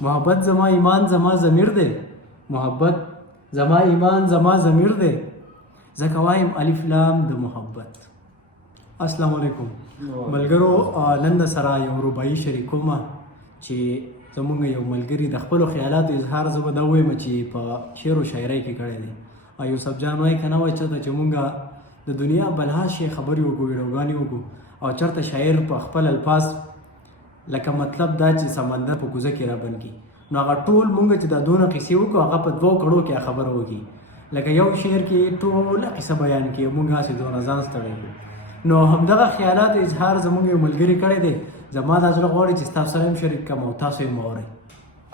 محبت زما ایمان زما ضمیر دی، محبت زما ایمان زما ضمیر دی، ځکه وایم الف لام د محبت. السلام علیکم ملګرو، نن د سره یو رباعي شریکومه چې زمونږ یو ملګري د خپلو خیالاتو اظهار زه به دا ووایم چې په شعر و شاعرۍ کې کړی دی. یوسف جان وایي که نه وایي چېرته چې مونږ د دنیا بلها شی خبرې وکړو، ویډیوګانې وکړو او چېرته شاعر په خپل الفاظ لکه مطلب دا چې سمندر په کوزه کې رابند کړي، نو هغه ټول مونږ چې دا دونه قصې وکړو هغه په 2 کړو کې خبره وکړي. لکه یو شعر کې ټوله قصه بیان کړي، مونږ هسې دونه ځان ستړی کړو. نو همدغه خیالات اظهار زمونږ یو ملګري کړی دی. زما دا زړه غواړي چې ستاسو سره هم شریک کړم او تاسو یې واورئ.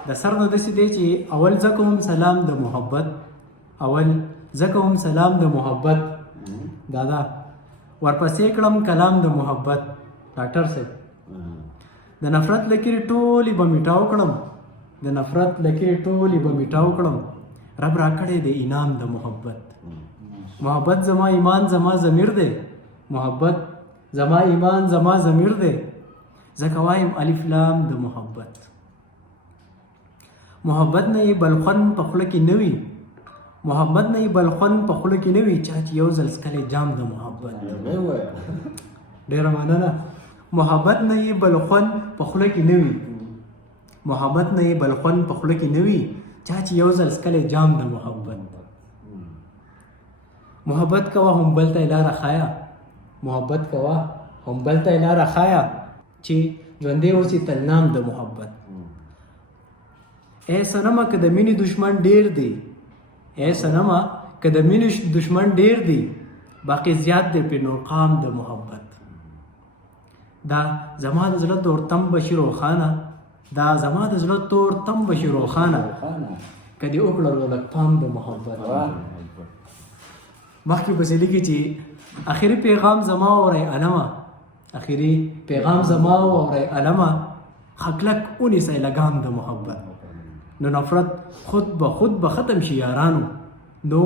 د سر نه داسې دی چې اول زه کوم سلام د محبت، اول زه کوم سلام د محبت دادا، ورپسې کړم کلام د محبت ډاکټر صاحب. د نفرت لکېرې ټولې به میټاو کړم، د نفرت لکېرې ټولې به میټاو کړم، رب را کړی د انعام د محبت. محبت زما ایمان زما ضمیر دی، محبت زما ایمان زما ضمیر دی، ځکه وایم الف لام د محبت. محبت نه یې بل خوند په خوله کې نه وي، محبت نه یې بل خوند په خوله کې نه وي، چا چې یو ځل څکلی جام د محبت. ډېره مننه. محبت نه یې بل خوند په خوله کې نه وي، محبت نه یې بل خوند په خوله کې نه وي، چا چې یو ځل څکلی جام د محبت. محبت کوه هم بل ته لاره ښایه، محبت کوه هم بل ته لاره ښایه، چې ژوندی اوسي تل نام د محبت. ای صنمه که د مینې دشمن ډیر دی، ای صنمه که د مینې دشمن ډیر دی، باقي زیات دی پې نور قام د محبت. دا زما د زړه تورتم بشي روښانه، دا زما د زړه تورتم بشي روښانه، که دې وکړلو لږ پام د محبت. مخکې پسې لیکي چې آخري پیغام زما اورئ علمه، آخري پیغام زما اورئ علمه، خکلک ونیسئ لګام د محبت. نو نفرت خود به ختم شي یارانو، نو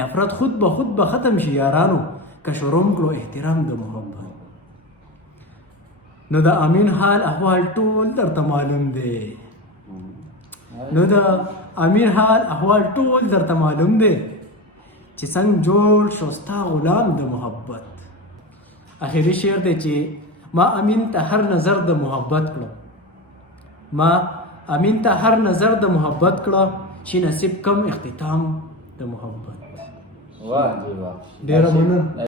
نفرت خود به ختم شي یارانو، که شروع کړو احترام د محبت. نو د امین حال احوال ټول درته معلوم دی، نو د امین حال احوال ټول درته معلوم دی، چې څنګه جوړ شو ستا غلام د محبت. آخري شعر دی چې ما امین ته هر نظر د محبت کړه، ما امین ته هر نظر د محبت کړه، چې نصیب کم اختتام د محبت. واہ جی واہ، ډېره مننه.